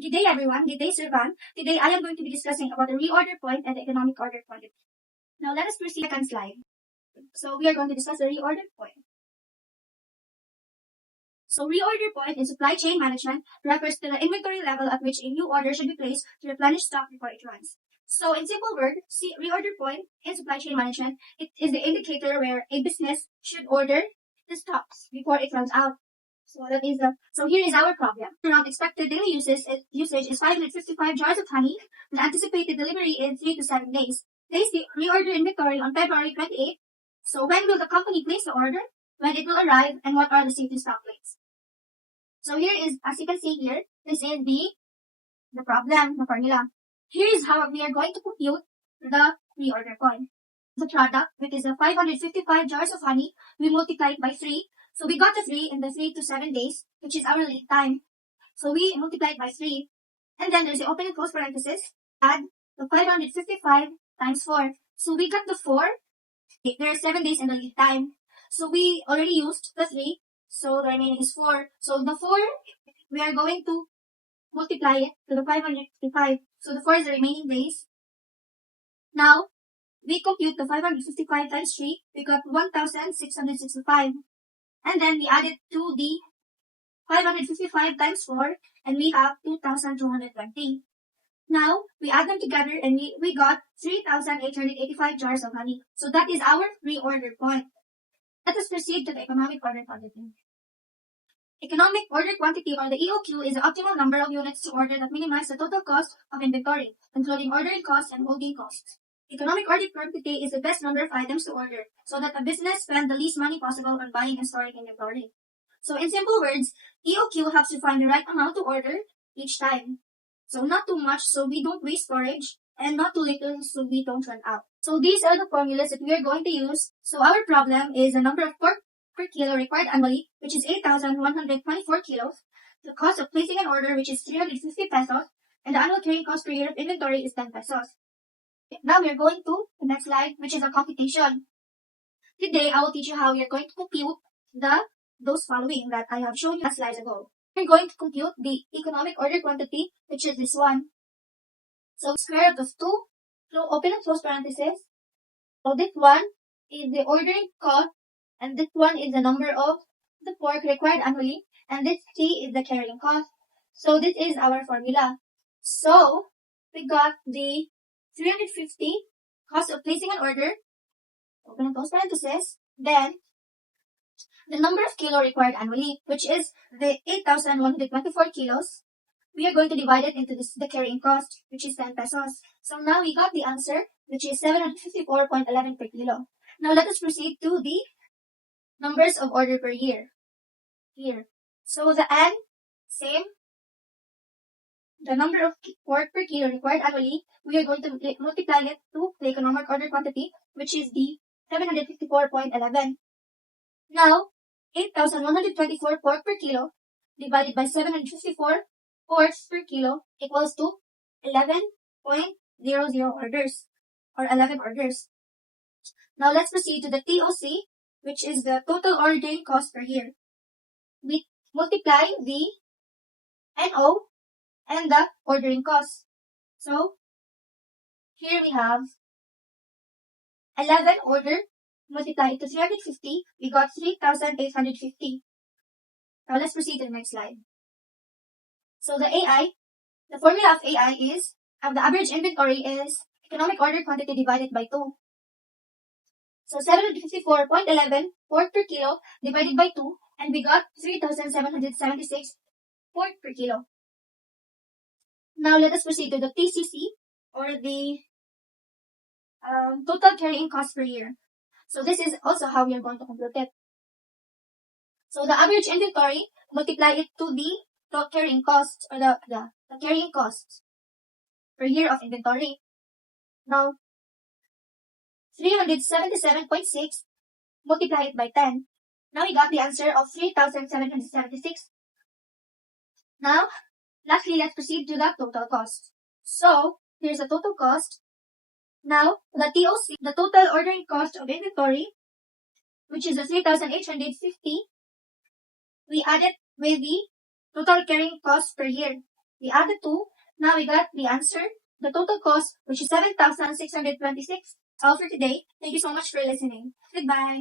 Good day everyone, good day Sir Van. Today I am going to be discussing about the reorder point and the economic order quantity. Now let us proceed to the second slide. So we are going to discuss the reorder point. So reorder point in supply chain management refers to the inventory level at which a new order should be placed to replenish stock before it runs. So in simple words, see reorder point in supply chain management, it is the indicator where a business should order the stocks before it runs out. So here is our problem. Around expected daily usage is 555 jars of honey. The anticipated delivery is 3 to 7 days. Place the reorder inventory on February 28th. So when will the company place the order? When it will arrive, and what are the safety stock rates? So here is, as you can see here, this is the problem, the formula. Here is how we are going to compute the reorder point. The product, which is 555 jars of honey, we multiply it by 3. So we got the 3 in the 3 to 7 days, which is our lead time. So we multiply it by 3. And then there's the open and close parenthesis. Add the 555 times 4. So we got the 4. There are 7 days in the lead time. So we already used the 3. So the remaining is 4. So the 4, we are going to multiply it to the 555. So the 4 is the remaining days. Now, we compute the 555 times 3. We got 1,665. And then we add it to the 555 times 4, and we have 2,220. Now, we add them together, and we got 3,885 jars of honey. So that is our reorder point. Let us proceed to the economic order quantity. Economic order quantity, or the EOQ, is the optimal number of units to order that minimize the total cost of inventory, including ordering costs and holding costs. Economic order quantity is the best number of items to order, so that a business spends the least money possible on buying and storing inventory. So in simple words, EOQ helps you find the right amount to order each time. So not too much so we don't waste storage, and not too little so we don't run out. So these are the formulas that we are going to use. So our problem is the number of pork per kilo required annually, which is 8,124 kilos, the cost of placing an order, which is 350 pesos, and the annual carrying cost per year of inventory is 10 pesos. Now we are going to the next slide, which is a computation. Today, I will teach you how we are going to compute those following that I have shown you slides ago. We're going to compute the economic order quantity, which is this one. So square root of 2, through open and close parentheses. So this one is the ordering cost, and this one is the number of the pork required annually, and this T is the carrying cost. So this is our formula. So we got the 350 cost of placing an order, open and close parentheses, then the number of kilo required annually, which is the 8,124 kilos. We are going to divide it into the carrying cost, which is 10 pesos. So now we got the answer, which is 754.11 per kilo. Now let us proceed to the numbers of order per year. Here. So the N, same. The number of pork per kilo required annually, we are going to multiply it to the economic order quantity, which is the 754.11. Now, 8,124 pork per kilo divided by 754 porks per kilo equals to 11.00 orders, or 11 orders. Now let's proceed to the TOC, which is the total ordering cost per year. We multiply the NO and the ordering cost. So, here we have 11 order, multiply it to 350, we got 3,850. Now let's proceed to the next slide. So the AI, the formula of AI is, the average inventory is economic order quantity divided by 2. So 754.11 pork per kilo divided by 2, and we got 3,776 pork per kilo. Now let us proceed to the TCC, or the total carrying cost per year. So this is also how we are going to compute it. So the average inventory, multiply it to the total carrying cost, or the carrying costs per year of inventory. Now, 377.6, multiply it by 10. Now we got the answer of 3,776. Now, lastly, let's proceed to the total cost. So, here's the total cost. Now, the TOC, the total ordering cost of inventory, which is the 3,850, we add it with the total carrying cost per year, We added 2. Now we got the answer. The total cost, which is 7,626, all for today. Thank you so much for listening. Goodbye.